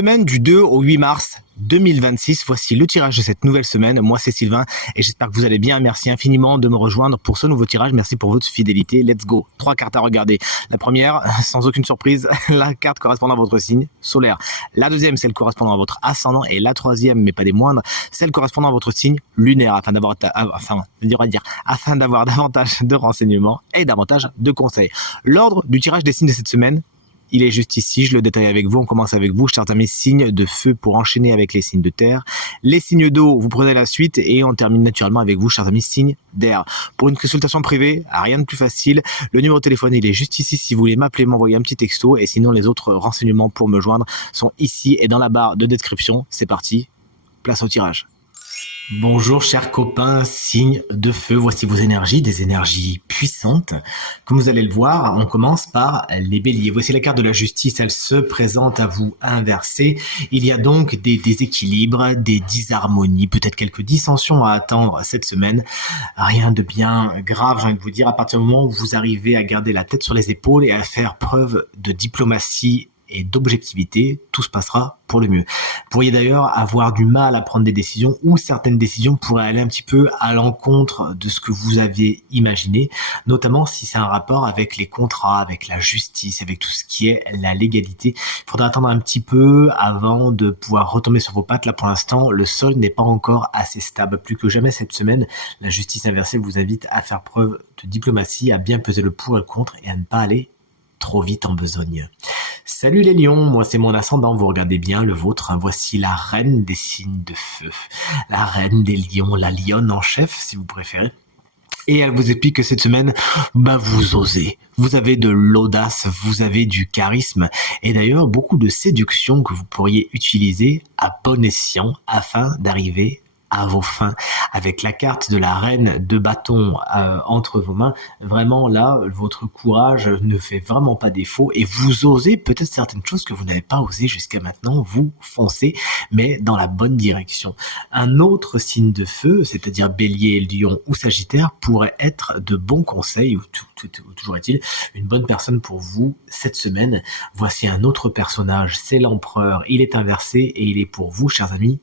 Semaine du 2 au 8 mars 2026, voici le tirage de cette nouvelle semaine. Moi, c'est Sylvain et j'espère que vous allez bien. Merci infiniment de me rejoindre pour ce nouveau tirage. Merci pour votre fidélité. Let's go. 3 cartes à regarder. La première, sans aucune surprise, la carte correspondant à votre signe solaire. La deuxième, celle correspondant à votre ascendant. Et la troisième, mais pas des moindres, celle correspondant à votre signe lunaire, afin d'avoir davantage de renseignements et davantage de conseils. L'ordre du tirage des signes de cette semaine, il est juste ici, je le détaille avec vous. On commence avec vous, chers amis, signes de feu pour enchaîner avec les signes de terre. Les signes d'eau, vous prenez la suite et on termine naturellement avec vous, chers amis, signes d'air. Pour une consultation privée, rien de plus facile. Le numéro de téléphone, il est juste ici. Si vous voulez m'appeler, m'envoyer un petit texto. Et sinon, les autres renseignements pour me joindre sont ici et dans la barre de description. C'est parti, place au tirage. Bonjour chers copains, signes de feu, voici vos énergies, des énergies puissantes. Comme vous allez le voir, on commence par les béliers. Voici la carte de la justice, elle se présente à vous inversée. Il y a donc des déséquilibres, des disharmonies, peut-être quelques dissensions à attendre cette semaine. Rien de bien grave, j'ai envie de vous dire, à partir du moment où vous arrivez à garder la tête sur les épaules et à faire preuve de diplomatie et d'objectivité, tout se passera pour le mieux. Vous pourriez d'ailleurs avoir du mal à prendre des décisions ou certaines décisions pourraient aller un petit peu à l'encontre de ce que vous aviez imaginé, notamment si c'est un rapport avec les contrats, avec la justice, avec tout ce qui est la légalité. Il faudra attendre un petit peu avant de pouvoir retomber sur vos pattes. Là, pour l'instant, le sol n'est pas encore assez stable. Plus que jamais cette semaine, la justice inversée vous invite à faire preuve de diplomatie, à bien peser le pour et le contre et à ne pas aller trop vite en besogne. Salut les lions, moi c'est mon ascendant, vous regardez bien le vôtre, voici la reine des signes de feu, la reine des lions, la lionne en chef si vous préférez. Et elle vous explique que cette semaine, vous osez, vous avez de l'audace, vous avez du charisme et d'ailleurs beaucoup de séduction que vous pourriez utiliser à bon escient afin d'arriver à vos fins. Avec la carte de la reine de bâton entre vos mains, vraiment là, votre courage ne fait vraiment pas défaut et vous osez peut-être certaines choses que vous n'avez pas osé jusqu'à maintenant, vous foncez, mais dans la bonne direction. Un autre signe de feu, c'est-à-dire bélier, lion ou sagittaire, pourrait être de bons conseils, ou toujours est-il, une bonne personne pour vous cette semaine. Voici un autre personnage, c'est l'empereur, il est inversé et il est pour vous, chers amis,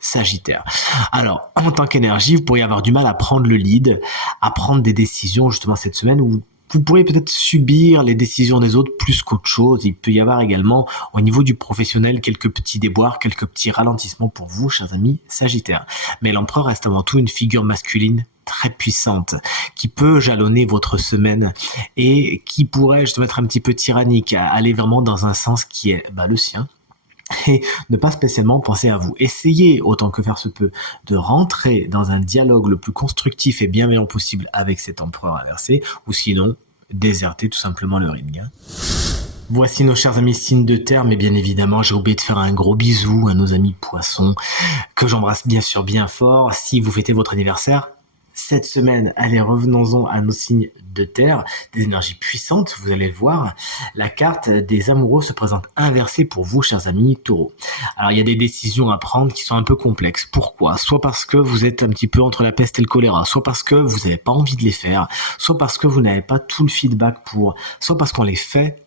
Sagittaire. Alors, en tant qu'énergie, vous pourriez avoir du mal à prendre le lead, à prendre des décisions justement cette semaine où vous pourriez peut-être subir les décisions des autres plus qu'autre chose. Il peut y avoir également au niveau du professionnel quelques petits déboires, quelques petits ralentissements pour vous, chers amis Sagittaires. Mais l'empereur reste avant tout une figure masculine très puissante, qui peut jalonner votre semaine et qui pourrait justement être un petit peu tyrannique, aller vraiment dans un sens qui est le sien. Et ne pas spécialement penser à vous. Essayez, autant que faire se peut, de rentrer dans un dialogue le plus constructif et bienveillant possible avec cet empereur inversé, ou sinon, désertez tout simplement le ring. Voici nos chers amis signes de terre, mais bien évidemment, j'ai oublié de faire un gros bisou à nos amis poissons, que j'embrasse bien sûr bien fort. Si vous fêtez votre anniversaire cette semaine, allez, revenons-en à nos signes de terre, des énergies puissantes, vous allez le voir. La carte des amoureux se présente inversée pour vous, chers amis taureaux. Alors, il y a des décisions à prendre qui sont un peu complexes. Pourquoi ? Soit parce que vous êtes un petit peu entre la peste et le choléra, soit parce que vous n'avez pas envie de les faire, soit parce que vous n'avez pas tout le feedback pour, soit parce qu'on les fait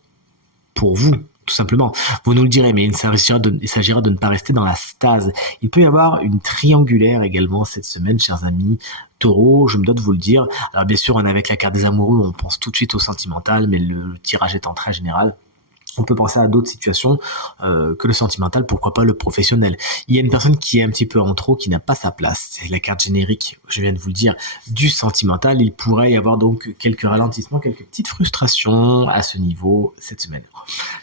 pour vous. Tout simplement. Vous nous le direz, mais il s'agira de ne pas rester dans la stase. Il peut y avoir une triangulaire également cette semaine, chers amis taureaux, je me dois de vous le dire. Alors bien sûr, avec la carte des amoureux, on pense tout de suite au sentimental, mais le tirage étant très général, on peut penser à d'autres situations que le sentimental, pourquoi pas le professionnel. Il y a une personne qui est un petit peu en trop, qui n'a pas sa place. C'est la carte générique, je viens de vous le dire, du sentimental. Il pourrait y avoir donc quelques ralentissements, quelques petites frustrations à ce niveau cette semaine.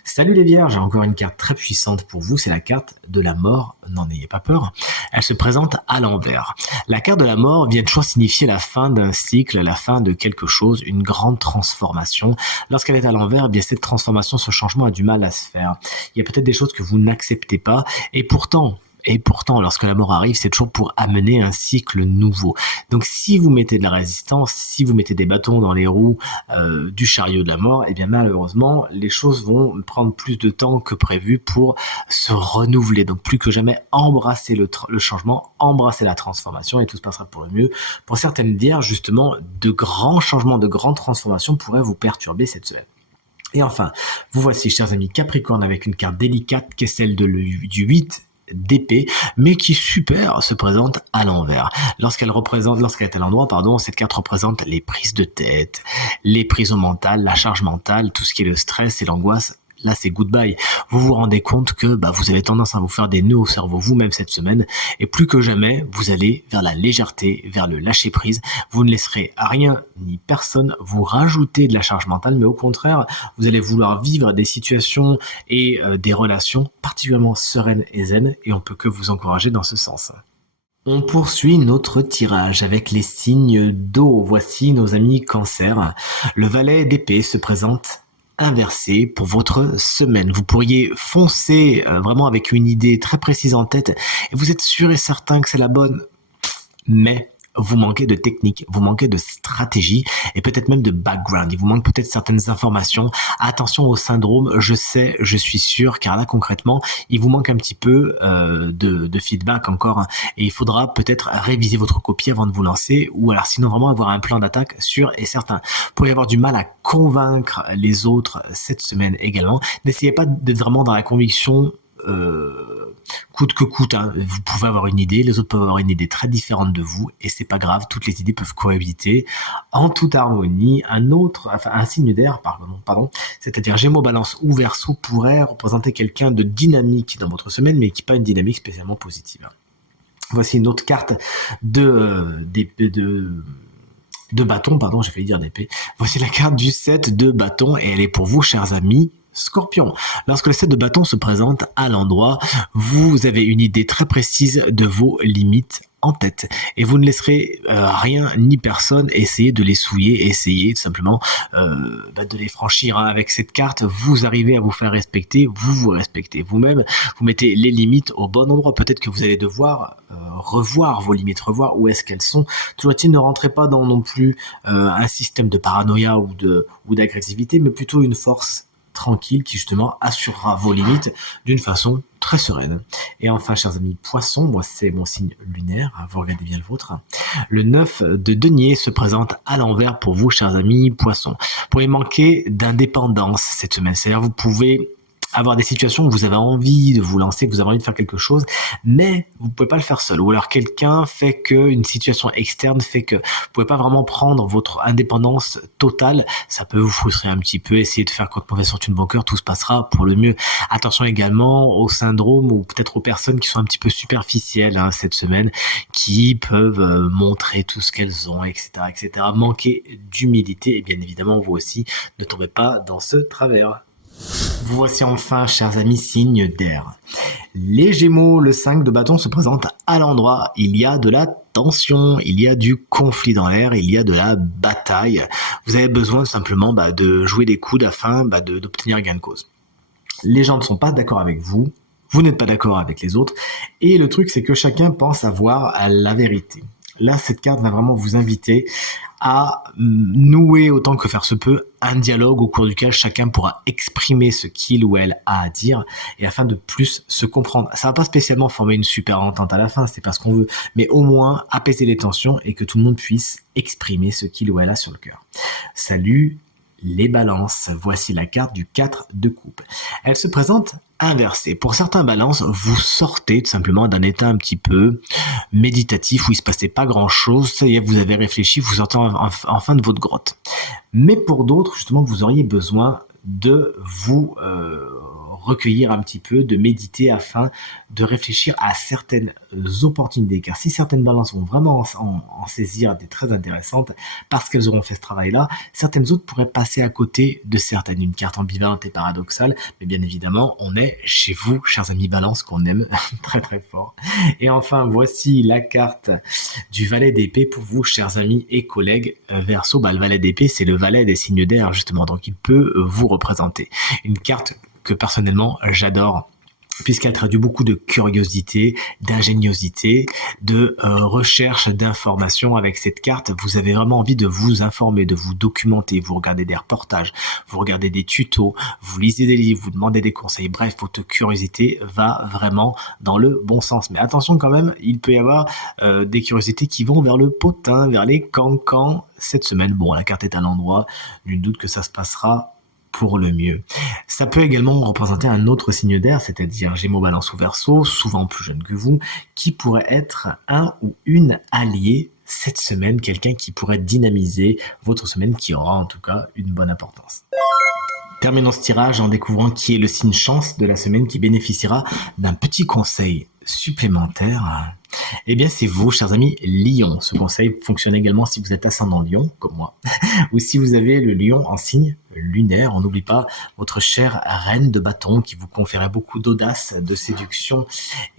Salut les vierges, encore une carte très puissante pour vous, c'est la carte de la mort, n'en ayez pas peur. Elle se présente à l'envers. La carte de la mort vient toujours signifier la fin d'un cycle, la fin de quelque chose, une grande transformation. Lorsqu'elle est à l'envers, eh bien cette transformation, ce changement a du mal à se faire. Il y a peut-être des choses que vous n'acceptez pas et pourtant, lorsque la mort arrive, c'est toujours pour amener un cycle nouveau. Donc, si vous mettez de la résistance, si vous mettez des bâtons dans les roues du chariot de la mort, eh bien malheureusement, les choses vont prendre plus de temps que prévu pour se renouveler. Donc, plus que jamais, embrassez le changement, embrassez la transformation et tout se passera pour le mieux. Pour certaines vierges, justement, de grands changements, de grandes transformations pourraient vous perturber cette semaine. Et enfin, vous voici, chers amis Capricorne, avec une carte délicate qui est celle du 8 d'épée, mais qui super se présente à l'envers. Lorsqu'elle est à l'endroit, cette carte représente les prises de tête, les prises au mental, la charge mentale, tout ce qui est le stress et l'angoisse. Là, c'est goodbye. Vous vous rendez compte que vous avez tendance à vous faire des nœuds au cerveau vous-même cette semaine, et plus que jamais, vous allez vers la légèreté, vers le lâcher-prise. Vous ne laisserez rien ni personne vous rajouter de la charge mentale, mais au contraire, vous allez vouloir vivre des situations et des relations particulièrement sereines et zen, et on peut que vous encourager dans ce sens. On poursuit notre tirage avec les signes d'eau. Voici nos amis Cancer. Le valet d'épée se présente inversé pour votre semaine. Vous pourriez foncer vraiment avec une idée très précise en tête et vous êtes sûr et certain que c'est la bonne, mais vous manquez de technique, vous manquez de stratégie et peut-être même de background. Il vous manque peut-être certaines informations. Attention au syndrome, je sais, je suis sûr, car là concrètement, il vous manque un petit peu de feedback encore et il faudra peut-être réviser votre copie avant de vous lancer ou alors sinon vraiment avoir un plan d'attaque sûr et certain. Vous pourriez avoir du mal à convaincre les autres cette semaine également. N'essayez pas d'être vraiment dans la conviction coûte que coûte, hein. Vous pouvez avoir une idée, les autres peuvent avoir une idée très différente de vous et c'est pas grave, toutes les idées peuvent cohabiter en toute harmonie. Un signe d'air, c'est-à-dire Gémeaux, Balance ou Verseau pourrait représenter quelqu'un de dynamique dans votre semaine, mais qui n'a pas une dynamique spécialement positive. Voici une autre carte de bâton, j'ai failli dire d'épée. Voici la carte du 7 de bâton et elle est pour vous, chers amis Scorpion. Lorsque le 7 de bâton se présente à l'endroit, vous avez une idée très précise de vos limites en tête et vous ne laisserez rien ni personne essayer de les souiller, essayer tout simplement de les franchir. Avec cette carte, vous arrivez à vous faire respecter, vous vous respectez vous-même, vous mettez les limites au bon endroit. Peut-être que vous allez devoir revoir vos limites, revoir où est-ce qu'elles sont. Toujours est-il, ne rentrez pas dans non plus un système de paranoïa ou d'agressivité, mais plutôt une force tranquille qui justement assurera vos limites d'une façon très sereine. Et enfin, chers amis Poissons, moi c'est mon signe lunaire, vous regardez bien le vôtre. Le 9 de denier se présente à l'envers pour vous, chers amis Poissons. Vous pourriez manquer d'indépendance cette semaine, c'est-à-dire vous pouvez avoir des situations où vous avez envie de vous lancer, que vous avez envie de faire quelque chose, mais vous ne pouvez pas le faire seul. Ou alors une situation externe fait que vous ne pouvez pas vraiment prendre votre indépendance totale. Ça peut vous frustrer un petit peu, essayer de faire contre mauvaise fortune bon cœur, tout se passera pour le mieux. Attention également au syndrome ou peut-être aux personnes qui sont un petit peu superficielles cette semaine, qui peuvent montrer tout ce qu'elles ont, etc., etc. Manquer d'humilité et bien évidemment vous aussi, ne tombez pas dans ce travers. Vous voici enfin, chers amis, signes d'air. Les Gémeaux, le 5 de bâton se présente à l'endroit. Il y a de la tension, il y a du conflit dans l'air, il y a de la bataille. Vous avez besoin simplement de jouer des coudes afin d'obtenir gain de cause. Les gens ne sont pas d'accord avec vous, vous n'êtes pas d'accord avec les autres, et le truc c'est que chacun pense avoir la vérité. Là, cette carte va vraiment vous inviter à nouer autant que faire se peut un dialogue au cours duquel chacun pourra exprimer ce qu'il ou elle a à dire et afin de plus se comprendre. Ça va pas spécialement former une super entente à la fin, c'est pas ce qu'on veut, mais au moins apaiser les tensions et que tout le monde puisse exprimer ce qu'il ou elle a sur le cœur. Salut les balances, voici la carte du 4 de coupe. Elle se présente inversée. Pour certains balances, vous sortez tout simplement d'un état un petit peu méditatif où il se passait pas grand chose, ça y est, vous avez réfléchi, vous sortez enfin de votre grotte. Mais pour d'autres, justement, vous auriez besoin de vous recueillir un petit peu, de méditer afin de réfléchir à certaines opportunités. Car si certaines balances vont vraiment en saisir des très intéressantes, parce qu'elles auront fait ce travail-là, certaines autres pourraient passer à côté de certaines. Une carte ambivalente et paradoxale, mais bien évidemment, on est chez vous, chers amis balance, qu'on aime très très fort. Et enfin, voici la carte du valet d'épée pour vous, chers amis et collègues Verseau. Le valet d'épée, c'est le valet des signes d'air, justement, donc il peut vous représenter. Une carte que personnellement j'adore puisqu'elle traduit beaucoup de curiosité, d'ingéniosité, de recherche d'informations. Avec cette carte, vous avez vraiment envie de vous informer, de vous documenter, vous regardez des reportages, vous regardez des tutos, vous lisez des livres, vous demandez des conseils, bref, votre curiosité va vraiment dans le bon sens. Mais attention quand même, il peut y avoir des curiosités qui vont vers le potin, vers les cancans cette semaine. Bon, la carte est à l'endroit, nul doute que ça se passera pour le mieux. Ça peut également représenter un autre signe d'air, c'est-à-dire Gémeaux, Balance ou Verseau, souvent plus jeune que vous, qui pourrait être un ou une alliée cette semaine, quelqu'un qui pourrait dynamiser votre semaine, qui aura en tout cas une bonne importance. Terminons ce tirage en découvrant qui est le signe chance de la semaine qui bénéficiera d'un petit conseil supplémentaire. Eh bien, c'est vous, chers amis, Lion. Ce conseil fonctionne également si vous êtes ascendant Lion, comme moi, ou si vous avez le Lion en signe lunaire. On n'oublie pas votre chère reine de bâton qui vous conférait beaucoup d'audace, de séduction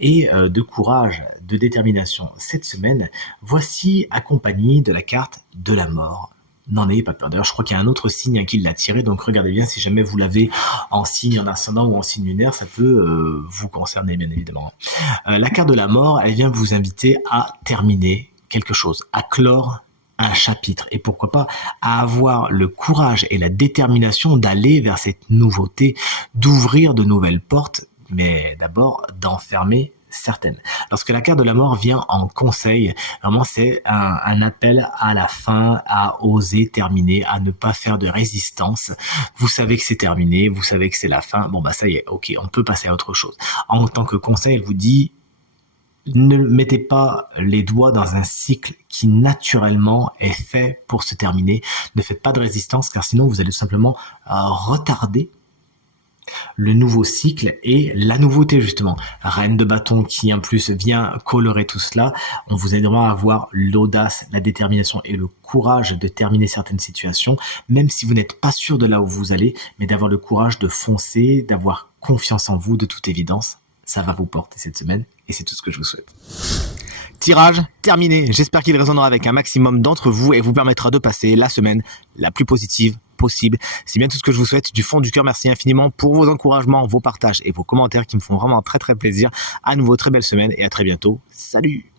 et de courage, de détermination. Cette semaine, voici accompagné de la carte de la mort. N'en ayez pas peur. D'ailleurs, je crois qu'il y a un autre signe qui l'a tiré, donc regardez bien si jamais vous l'avez en signe en ascendant ou en signe lunaire, ça peut vous concerner bien évidemment. La carte de la mort, elle vient vous inviter à terminer quelque chose, à clore un chapitre et pourquoi pas à avoir le courage et la détermination d'aller vers cette nouveauté, d'ouvrir de nouvelles portes, mais d'abord d'en fermer certaines. Lorsque la carte de la mort vient en conseil, vraiment c'est un appel à la fin, à oser terminer, à ne pas faire de résistance. Vous savez que c'est terminé, vous savez que c'est la fin, bon bah ça y est, ok, on peut passer à autre chose. En tant que conseil, elle vous dit, ne mettez pas les doigts dans un cycle qui naturellement est fait pour se terminer. Ne faites pas de résistance car sinon vous allez tout simplement retarder le nouveau cycle et la nouveauté justement. Reine de bâton qui en plus vient colorer tout cela. On vous aidera à avoir l'audace, la détermination et le courage de terminer certaines situations, même si vous n'êtes pas sûr de là où vous allez, mais d'avoir le courage de foncer, d'avoir confiance en vous de toute évidence. Ça va vous porter cette semaine et c'est tout ce que je vous souhaite. Tirage terminé. J'espère qu'il résonnera avec un maximum d'entre vous et vous permettra de passer la semaine la plus positive possible. C'est bien tout ce que je vous souhaite du fond du cœur. Merci infiniment pour vos encouragements, vos partages et vos commentaires qui me font vraiment très très plaisir. À nouveau, très belle semaine et à très bientôt. Salut!